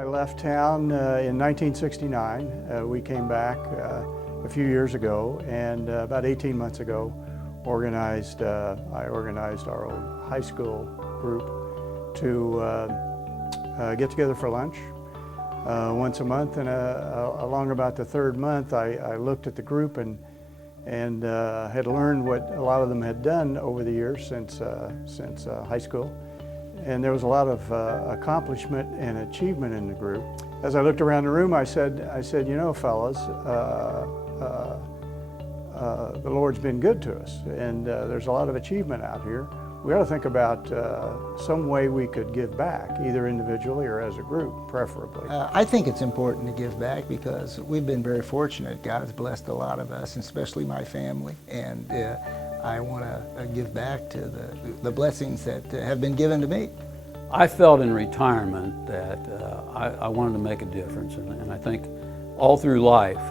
I left town in 1969. We came back a few years ago, and about 18 months ago, I organized our old high school group to get together for lunch once a month. And along about the third month, I looked at the group and had learned what a lot of them had done over the years since high school. And there was a lot of accomplishment and achievement in the group. As I looked around the room, I said, you know, fellas, the Lord's been good to us, and there's a lot of achievement out here. We ought to think about some way we could give back, either individually or as a group, preferably. I think it's important to give back because we've been very fortunate. God has blessed a lot of us, especially my family, and I want to give back to the blessings that have been given to me. I felt in retirement that I wanted to make a difference, and I think all through life,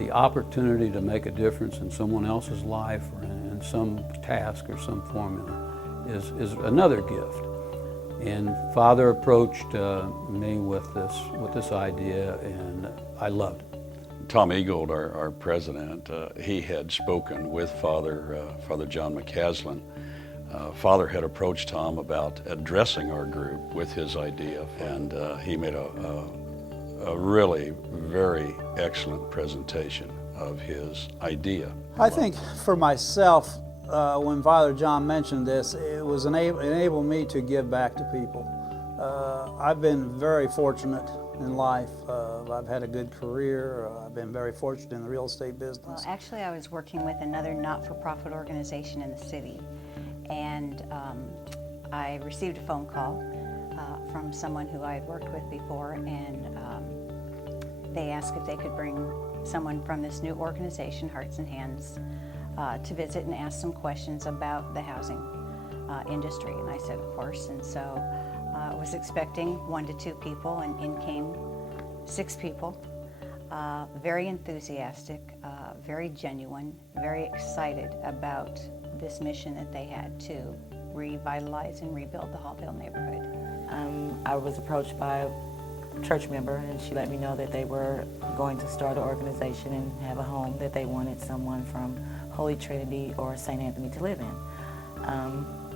the opportunity to make a difference in someone else's life or in some task or some formula is another gift. And Father approached me with this idea, and I loved it. Tom Eagold, our president, he had spoken with Father John McCaslin. Father had approached Tom about addressing our group with his idea, and he made a really very excellent presentation of his idea. I think for myself, when Father John mentioned this, it was enabled me to give back to people. I've been very fortunate in life. I've had a good career. I've been very fortunate in the real estate business. Well, actually, I was working with another not-for-profit organization in the city, and I received a phone call from someone who I had worked with before, and they asked if they could bring someone from this new organization, Hearts and Hands, to visit and ask some questions about the housing industry. And I said, of course. And so I was expecting 1 to 2 people, and in came 6 people. Very enthusiastic, very genuine, very excited about this mission that they had to revitalize and rebuild the Halldale neighborhood. I was approached by a church member, and she let me know that they were going to start an organization and have a home, that they wanted someone from Holy Trinity or St. Anthony to live in.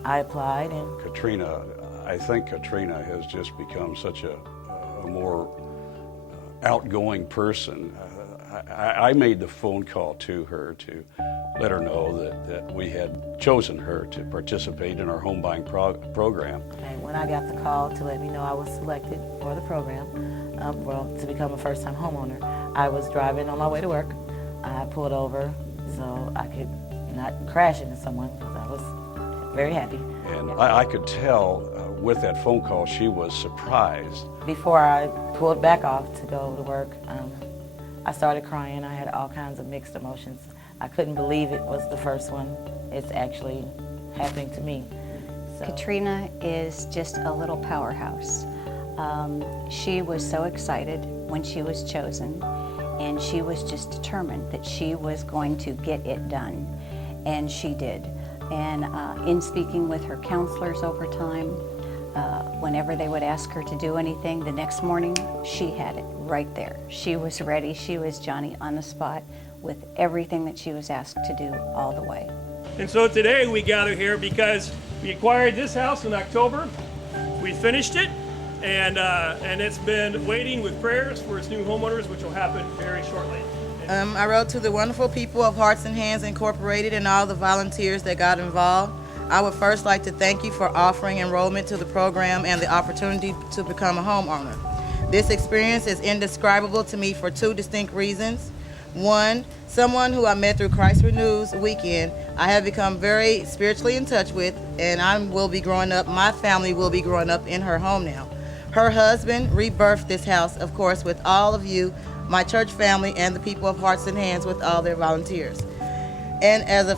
I applied, and Katrina, I think Katrina has just become such a more outgoing person. I made the phone call to her to let her know that we had chosen her to participate in our home buying program. And when I got the call to let me know I was selected for the program, to become a first-time homeowner, I was driving on my way to work. I pulled over so I could not crash into someone because I was very happy. And I could tell with that phone call she was surprised. Before I pulled back off to go to work, I started crying. I had all kinds of mixed emotions. I couldn't believe it was the first one. It's actually happening to me. So. Katrina is just a little powerhouse. She was so excited when she was chosen, and she was just determined that she was going to get it done, and she did. And in speaking with her counselors over time, whenever they would ask her to do anything, the next morning she had it right there. She was ready. She was Johnny on the spot with everything that she was asked to do all the way. And so today we gather here because we acquired this house in October. We finished it, and it's been waiting with prayers for its new homeowners, which will happen very shortly. I wrote to the wonderful people of Hearts and Hands Incorporated and all the volunteers that got involved. I would first like to thank you for offering enrollment to the program and the opportunity to become a homeowner. This experience is indescribable to me for 2 distinct reasons. One, someone who I met through Christ Renews weekend, I have become very spiritually in touch with, and my family will be growing up in her home now. Her husband rebirthed this house, of course, with all of you, my church family, and the people of Hearts and Hands with all their volunteers. And as the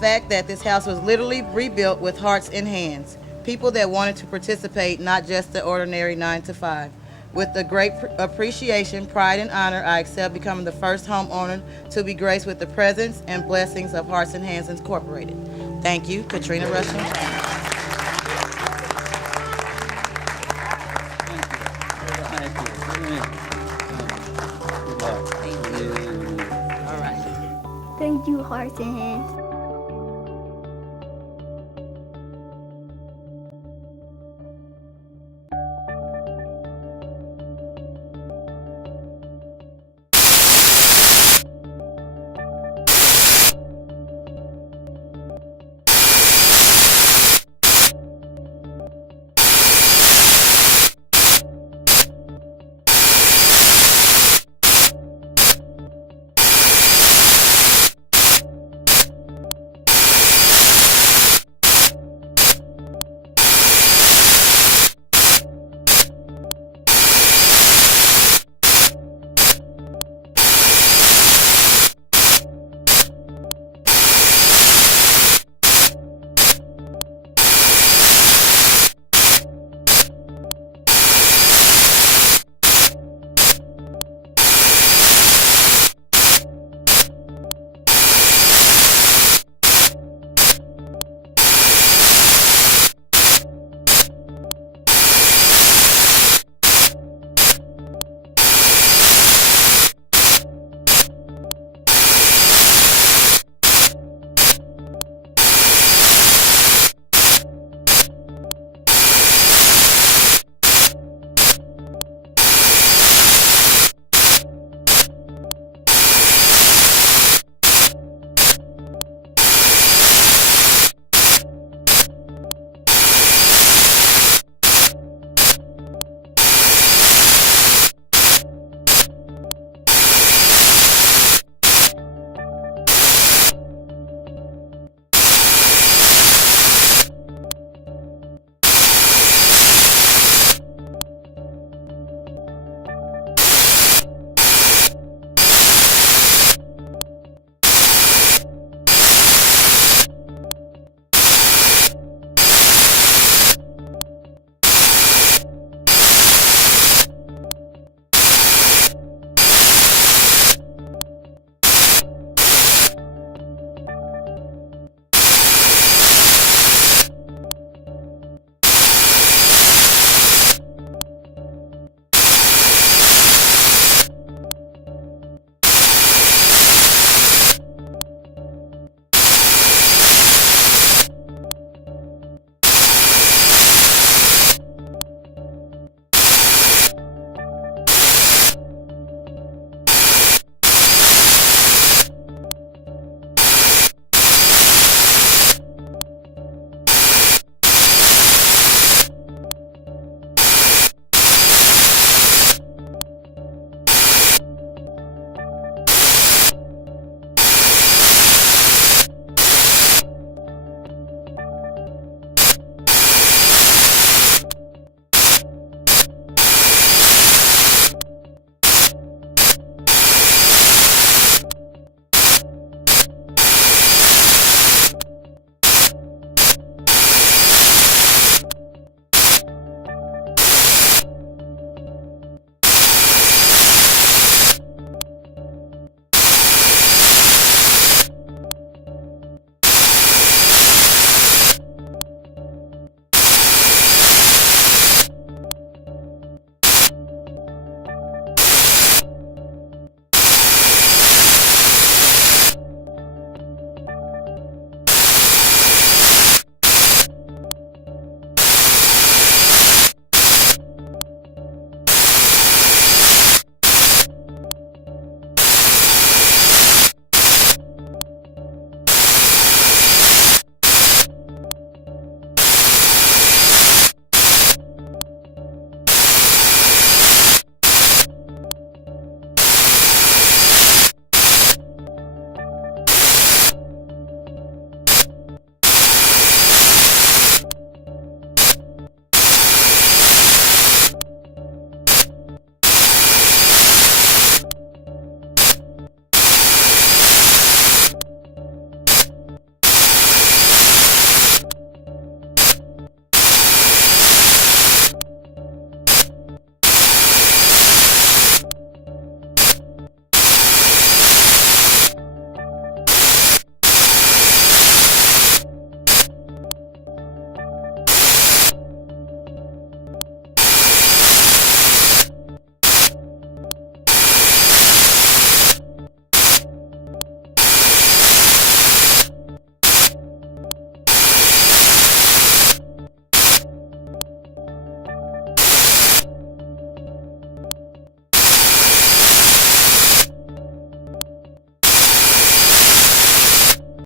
fact that this house was literally rebuilt with hearts and hands, people that wanted to participate, not just the ordinary 9 to 5. With the great appreciation, pride, and honor, I accept becoming the first homeowner to be graced with the presence and blessings of Hearts and Hands Incorporated. Thank you, Katrina Rushing. Thank you, Hearts and Hands.